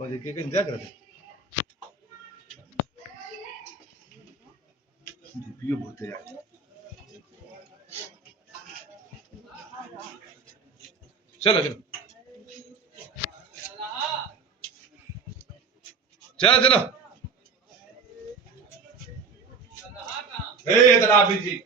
और ये क्या इंतजार कर रहे थे डीपीओ बोलते यार चलो चलो चलो चलो ए इधर आप जी